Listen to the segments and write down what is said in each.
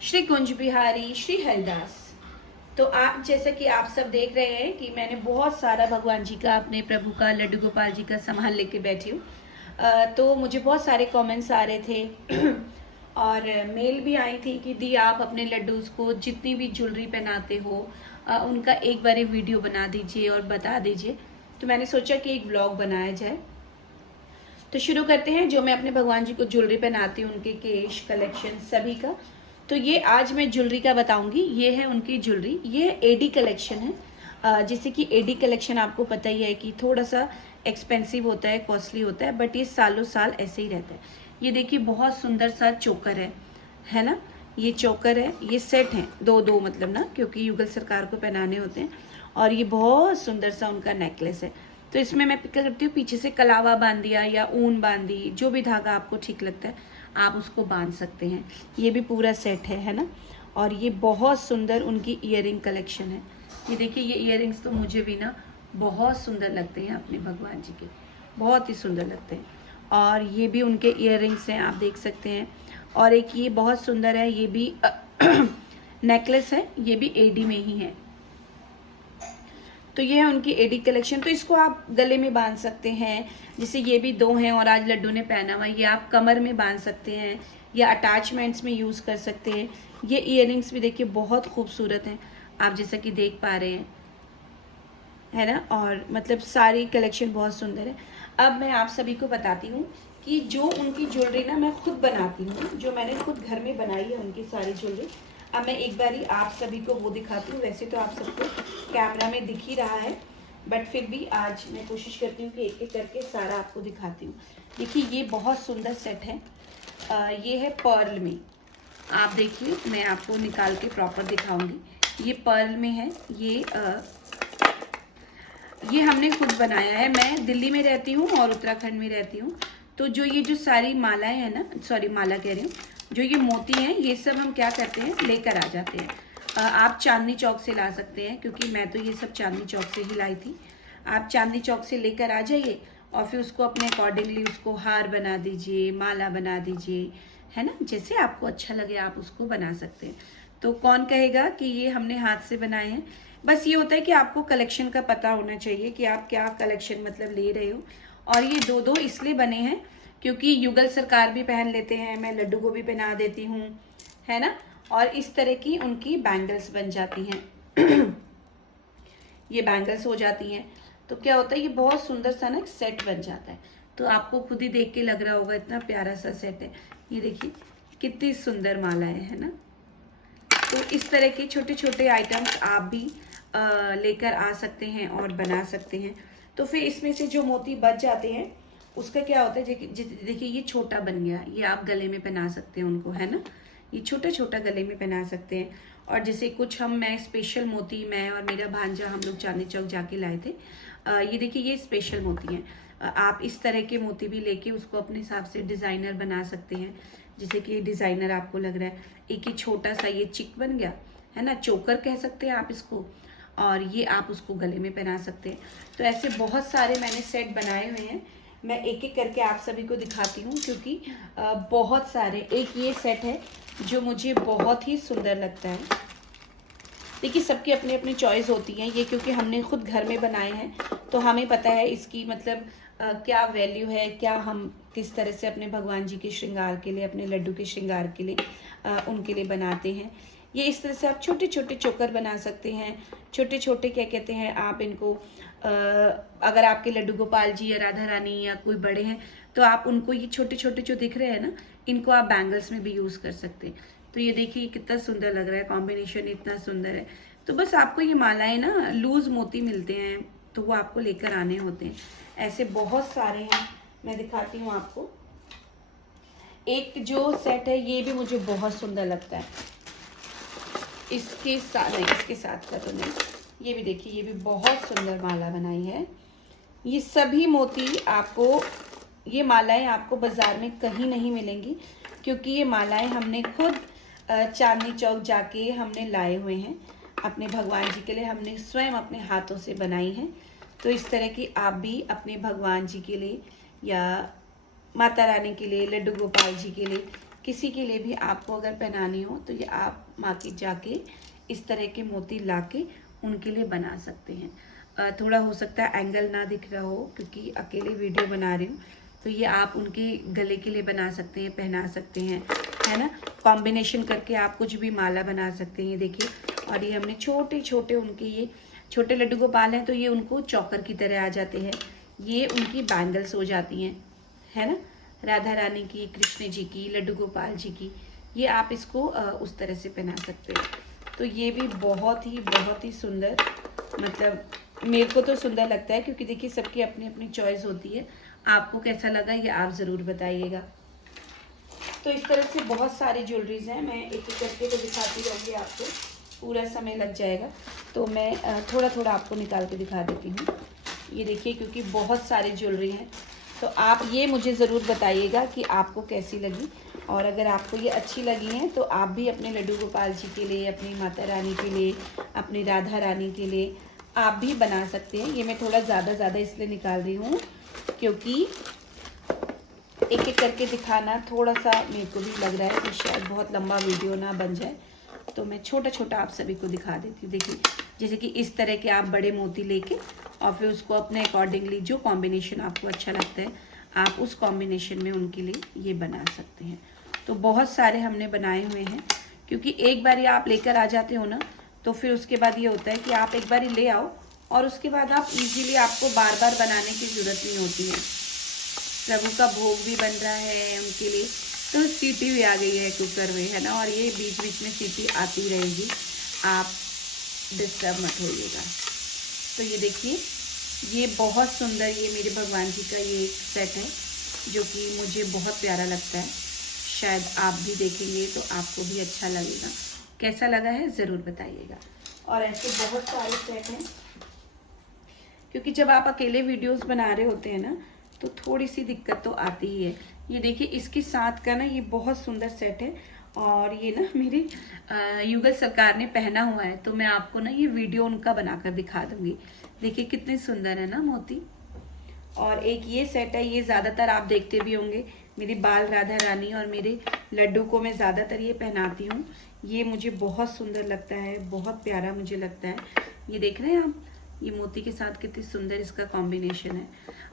श्री कुंज बिहारी श्री हरिदास। तो आप जैसा कि आप सब देख रहे हैं कि मैंने बहुत सारा भगवान जी का, अपने प्रभु का, लड्डू गोपाल जी का सामान लेके बैठी हूँ। तो मुझे बहुत सारे कमेंट्स आ रहे थे और मेल भी आई थी कि दी आप अपने लड्डूस को जितनी भी ज्वेलरी पहनाते हो उनका एक बार वीडियो बना दीजिए और बता दीजिए। तो मैंने सोचा कि एक ब्लॉग बनाया जाए। तो शुरू करते हैं। जो मैं अपने भगवान जी को ज्वेलरी पहनाती हूँ, उनके केश कलेक्शन सभी का। तो ये आज मैं ज्वेलरी का बताऊंगी। ये है उनकी ज्वेलरी, ये एडी कलेक्शन है। जैसे कि एडी कलेक्शन आपको पता ही है कि थोड़ा सा एक्सपेंसिव होता है, कॉस्टली होता है, बट ये सालों साल ऐसे ही रहता है। ये देखिए बहुत सुंदर सा चोकर है ना। ये चोकर है, ये सेट है दो दो मतलब ना, क्योंकि युगल सरकार को पहनाने होते हैं। और ये बहुत सुंदर सा उनका नेकलेस है। तो इसमें मैं क्या करती हूँ, पीछे से कलावा बांध दिया या ऊन बांध दी, जो भी धागा आपको ठीक लगता है आप उसको बांध सकते हैं। ये भी पूरा सेट है ना। और ये बहुत सुंदर उनकी ईयरिंग कलेक्शन है। ये देखिए, ये ईयरिंग्स तो मुझे भी ना बहुत सुंदर लगते हैं अपने भगवान जी के, बहुत ही सुंदर लगते हैं। और ये भी उनके ईयरिंग्स हैं, आप देख सकते हैं। और एक ये बहुत सुंदर है, ये भी नेकलेस है, ये भी एडी में ही है। तो ये है उनकी एडी कलेक्शन। तो इसको आप गले में बांध सकते हैं, जैसे ये भी दो हैं और आज लड्डू ने पहना हुआ, ये आप कमर में बांध सकते हैं या अटैचमेंट्स में यूज़ कर सकते हैं। ये इयररिंग्स भी देखिए बहुत खूबसूरत हैं, आप जैसा कि देख पा रहे हैं, है ना। और मतलब सारी कलेक्शन बहुत सुंदर है। अब मैं आप सभी को बताती हूँ कि जो उनकी ज्वेलरी ना मैं खुद बनाती हूँ, जो मैंने खुद घर में बनाई है उनकी सारी ज्वेलरी। अब मैं एक बारी आप सभी को वो दिखाती हूँ। वैसे तो आप सबको कैमरा में दिख ही रहा है, बट फिर भी आज मैं कोशिश करती हूँ कि एक एक करके सारा आपको दिखाती हूँ। देखिए ये बहुत सुंदर सेट है। ये है पर्ल में, आप देखिए मैं आपको निकाल के प्रॉपर दिखाऊंगी। ये पर्ल में है। ये हमने खुद बनाया है। मैं दिल्ली में रहती हूँ और उत्तराखंड में रहती हूँ। तो जो सारी मालाएं हैं ना, सॉरी माला कह रही हूँ, जो ये मोती हैं, ये सब हम क्या करते हैं, लेकर आ जाते हैं। आप चांदनी चौक से ला सकते हैं, क्योंकि मैं तो ये सब चांदनी चौक से ही लाई थी। आप चांदनी चौक से लेकर आ जाइए और फिर उसको अपने अकॉर्डिंगली उसको हार बना दीजिए, माला बना दीजिए, है ना। जैसे आपको अच्छा लगे आप उसको बना सकते हैं। तो कौन कहेगा कि ये हमने हाथ से बनाए हैं। बस ये होता है कि आपको कलेक्शन का पता होना चाहिए कि आप क्या कलेक्शन मतलब ले रहे हो। और ये दो दो इसलिए बने हैं क्योंकि युगल सरकार भी पहन लेते हैं, मैं लड्डू को भी पहना देती हूँ, है ना। और इस तरह की उनकी बैंगल्स बन जाती हैं ये बैंगल्स हो जाती हैं। तो क्या होता है, ये बहुत सुंदर सा ना एक सेट बन जाता है। तो आपको खुद ही देख के लग रहा होगा इतना प्यारा सा सेट है। ये देखिए कितनी सुंदर मालाएं है ना। तो इस तरह के छोटे छोटे आइटम्स आप भी लेकर आ सकते हैं और बना सकते हैं। तो फिर इसमें से जो मोती बच जाते हैं उसका क्या होता है, देखिए ये छोटा बन गया, ये आप गले में पहना सकते हैं उनको, है ना। ये छोटा छोटा गले में पहना सकते हैं। और जैसे कुछ मैं स्पेशल मोती, मैं और मेरा भांजा हम लोग चांदनी चौक जाके लाए थे। ये देखिए ये स्पेशल मोती हैं। आप इस तरह के मोती भी लेके उसको अपने हिसाब से डिजाइनर बना सकते हैं। जैसे कि डिजाइनर आपको लग रहा है, एक ही छोटा सा ये चिक बन गया, है ना, चोकर कह सकते हैं आप इसको। और ये आप उसको गले में पहना सकते हैं। तो ऐसे बहुत सारे मैंने सेट बनाए हुए हैं। मैं एक एक करके आप सभी को दिखाती हूँ, क्योंकि बहुत सारे। एक ये सेट है जो मुझे बहुत ही सुंदर लगता है। देखिए सबकी अपनी अपनी चॉइस होती है। ये क्योंकि हमने खुद घर में बनाए हैं तो हमें पता है इसकी मतलब क्या वैल्यू है, क्या हम किस तरह से अपने भगवान जी के श्रृंगार के लिए, अपने लड्डू के श्रृंगार के लिए उनके लिए बनाते हैं। ये इस तरह से आप छोटे छोटे चोकर बना सकते हैं। छोटे छोटे क्या कहते हैं आप इनको, अगर आपके लड्डू गोपाल जी या राधा रानी या कोई बड़े हैं तो आप उनको ये छोटे छोटे जो दिख रहे हैं ना, इनको आप बैंगल्स में भी यूज कर सकते हैं। तो ये देखिए कितना सुंदर लग रहा है, कॉम्बिनेशन इतना सुंदर है। तो बस आपको ये मालाएं ना लूज मोती मिलते हैं तो वो आपको लेकर आने होते हैं। ऐसे बहुत सारे हैं, मैं दिखाती हूँ आपको। एक जो सेट है ये भी मुझे बहुत सुंदर लगता है। इसके साथ नहीं, इसके साथ का तो नहीं। ये भी देखिए, ये भी बहुत सुंदर माला बनाई है। ये सभी मोती आपको, ये मालाएं आपको बाजार में कहीं नहीं मिलेंगी, क्योंकि ये मालाएं हमने खुद चांदनी चौक जाके हमने लाए हुए हैं अपने भगवान जी के लिए। हमने स्वयं अपने हाथों से बनाई हैं। तो इस तरह की आप भी अपने भगवान जी के लिए या माता रानी के लिए, लड्डू गोपाल जी के लिए किसी के लिए भी आपको अगर पहनानी हो तो ये आप मार्केट जाके इस तरह के मोती लाके उनके लिए बना सकते हैं। थोड़ा हो सकता है एंगल ना दिख रहा हो क्योंकि अकेले वीडियो बना रही हूँ, तो ये आप उनके गले के लिए बना सकते हैं, पहना सकते हैं, है ना। कॉम्बिनेशन करके आप कुछ भी माला बना सकते हैं। ये देखिए, और ये हमने छोटे छोटे उनके, ये छोटे लड्डू गोपाल हैं तो ये उनको चौकर की तरह आ जाते हैं। ये उनकी बैंगल्स हो जाती हैं, है ना, राधा रानी की, कृष्ण जी की, लड्डू गोपाल जी की। ये आप इसको उस तरह से पहना सकते हैं। तो ये भी बहुत ही सुंदर, मतलब मेरे को तो सुंदर लगता है क्योंकि देखिए सबकी अपनी अपनी चॉइस होती है। आपको कैसा लगा ये आप ज़रूर बताइएगा। तो इस तरह से बहुत सारी ज्वेलरीज हैं, मैं एक एक करके तो दिखाती रहूँगी, आपको पूरा समय लग जाएगा। तो मैं थोड़ा थोड़ा आपको निकाल के दिखा देती हूँ। ये देखिए, क्योंकि बहुत सारी ज्वेलरी हैं तो आप ये मुझे ज़रूर बताइएगा कि आपको कैसी लगी। और अगर आपको ये अच्छी लगी हैं तो आप भी अपने लड्डू गोपाल जी के लिए, अपनी माता रानी के लिए, अपनी राधा रानी के लिए आप भी बना सकते हैं। ये मैं थोड़ा ज़्यादा इसलिए निकाल रही हूँ क्योंकि एक एक करके दिखाना थोड़ा सा मेरे को भी लग रहा है कि शायद बहुत लंबा वीडियो ना बन जाए, तो मैं छोटा छोटा आप सभी को दिखा देती हूँ। देखिए, जैसे कि इस तरह के आप बड़े मोती लेके और फिर उसको अपने अकॉर्डिंगली जो कॉम्बिनेशन आपको अच्छा लगता है आप उस कॉम्बिनेशन में उनके लिए ये बना सकते हैं। तो बहुत सारे हमने बनाए हुए हैं क्योंकि एक बार आप लेकर आ जाते हो ना तो फिर उसके बाद ये होता है कि आप एक बार ले आओ और उसके बाद आप इजीली, आपको बार बार बनाने की ज़रूरत नहीं होती है। प्रभु का भोग भी बन रहा है उनके लिए, तो सीटी भी आ गई है कुकर में, है ना, और ये बीच बीच में सीटी आती रहेगी, आप डिस्टर्ब मत होइएगा। तो ये देखिए, ये बहुत सुंदर, ये मेरे भगवान जी का ये एक सेट है जो कि मुझे बहुत प्यारा लगता है। शायद आप भी देखेंगे तो आपको भी अच्छा लगेगा। कैसा लगा है ज़रूर बताइएगा। और ऐसे बहुत सारे सेट हैं क्योंकि जब आप अकेले वीडियोस बना रहे होते हैं ना तो थोड़ी सी दिक्कत तो आती ही है। ये देखिए, इसके साथ का ना ये बहुत सुंदर सेट है और ये ना मेरे युगल सरकार ने पहना हुआ है, तो मैं आपको ना ये वीडियो उनका बनाकर दिखा दूंगी। देखिए कितने सुंदर है ना मोती। और एक ये सेट है, ये ज़्यादातर आप देखते भी होंगे, मेरी बाल राधा रानी और मेरे लड्डू को मैं ज़्यादातर ये पहनाती हूँ। ये मुझे बहुत सुंदर लगता है, बहुत प्यारा मुझे लगता है। ये देख रहे हैं आप, ये मोती के साथ कितनी सुंदर इसका कॉम्बिनेशन है।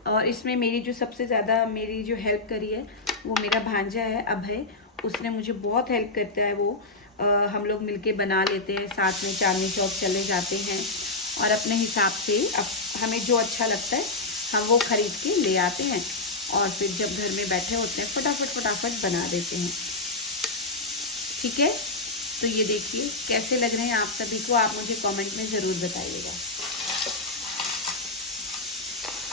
और इसमें मेरी जो सबसे ज़्यादा मेरी जो हेल्प करी है वो मेरा भांजा है अभय, उसने मुझे बहुत हेल्प करता है। वो हम लोग मिलके बना लेते हैं, साथ में चांदनी चौक चले जाते हैं और अपने हिसाब से हमें जो अच्छा लगता है हम वो खरीद के ले आते हैं और फिर जब घर में बैठे होते हैं फटाफट बना देते हैं। ठीक है, तो ये देखिए कैसे लग रहे हैं आप सभी को, आप मुझे कमेंट में ज़रूर बताइएगा।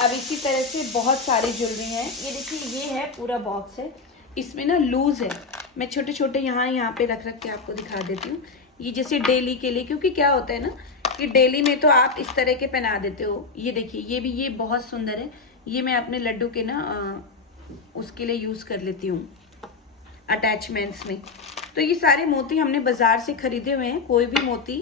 अब इसी तरह से बहुत सारी ज्वेलरी हैं। ये देखिए, ये है पूरा बॉक्स है, इसमें ना लूज है, मैं छोटे छोटे यहाँ पे रख के आपको दिखा देती हूँ। ये जैसे डेली के लिए, क्योंकि क्या होता है ना कि डेली में तो आप इस तरह के पहना देते हो। ये देखिए, ये भी ये बहुत सुंदर है, ये मैं अपने लड्डू के ना उसके लिए यूज कर लेती हूँ अटैचमेंट्स में। तो ये सारे मोती हमने बाजार से खरीदे हुए हैं, कोई भी मोती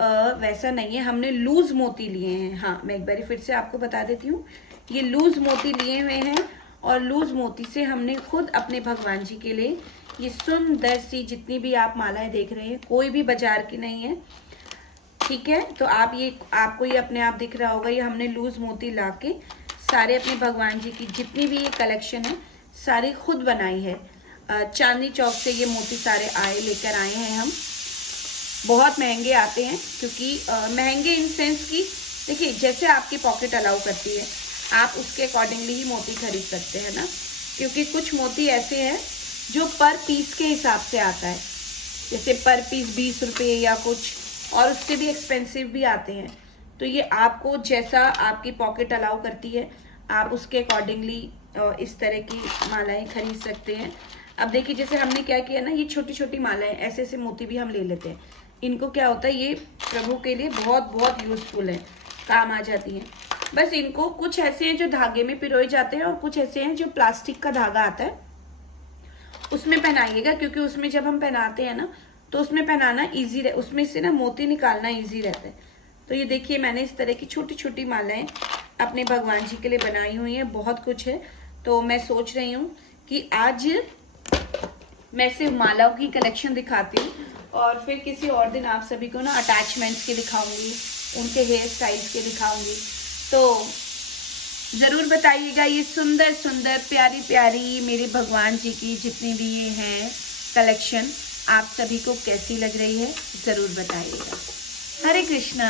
वैसा नहीं है, हमने लूज मोती लिए हैं। हाँ, मैं एक बार फिर से आपको बता देती हूँ, ये लूज मोती लिए हुए हैं और लूज मोती से हमने खुद अपने भगवान जी के लिए ये सुंदर सी, जितनी भी आप मालाएं देख रहे हैं कोई भी बाजार की नहीं है। ठीक है, तो आप ये, आपको ये अपने आप दिख रहा होगा, ये हमने लूज मोती लाके सारे अपने भगवान जी की जितनी भी ये कलेक्शन है सारी खुद बनाई है। चांदनी चौक से ये मोती सारे लेकर आए हैं हम। बहुत महंगे आते हैं क्योंकि महंगे इन सेंस की, देखिए जैसे आपकी पॉकेट अलाउ करती है आप उसके अकॉर्डिंगली ही मोती खरीद सकते हैं ना, क्योंकि कुछ मोती ऐसे हैं जो पर पीस के हिसाब से आता है, जैसे पर पीस 20 रुपये या कुछ, और उससे भी एक्सपेंसिव भी आते हैं। तो ये आपको जैसा आपकी पॉकेट अलाउ करती है आप उसके अकॉर्डिंगली इस तरह की मालाएं खरीद सकते हैं। अब देखिए, जैसे हमने क्या किया ना, ये छोटी छोटी मालाएं, ऐसे ऐसे मोती भी हम ले लेते हैं। इनको क्या होता है, ये प्रभु के लिए बहुत बहुत यूजफुल है, काम आ जाती हैं। बस इनको कुछ ऐसे हैं जो धागे में पिरोए जाते हैं और कुछ ऐसे हैं जो प्लास्टिक का धागा आता है उसमें पहनाइएगा, क्योंकि उसमें जब हम पहनाते हैं ना तो उसमें पहनाना ईजी रहे, उसमें से ना मोती निकालना ईजी रहता है। तो ये देखिए, मैंने इस तरह की छोटी छोटी मालाएं अपने भगवान जी के लिए बनाई हुई हैं, बहुत कुछ है। तो मैं सोच रही हूँ कि आज मैं सिर्फ मालाओं की कलेक्शन दिखाती हूँ और फिर किसी और दिन आप सभी को ना अटैचमेंट्स के दिखाऊंगी, उनके हेयर स्टाइल्स के दिखाऊंगी। तो ज़रूर बताइएगा ये सुंदर सुंदर प्यारी प्यारी मेरे भगवान जी की जितनी भी ये हैं कलेक्शन आप सभी को कैसी लग रही है, ज़रूर बताइएगा। हरे कृष्णा।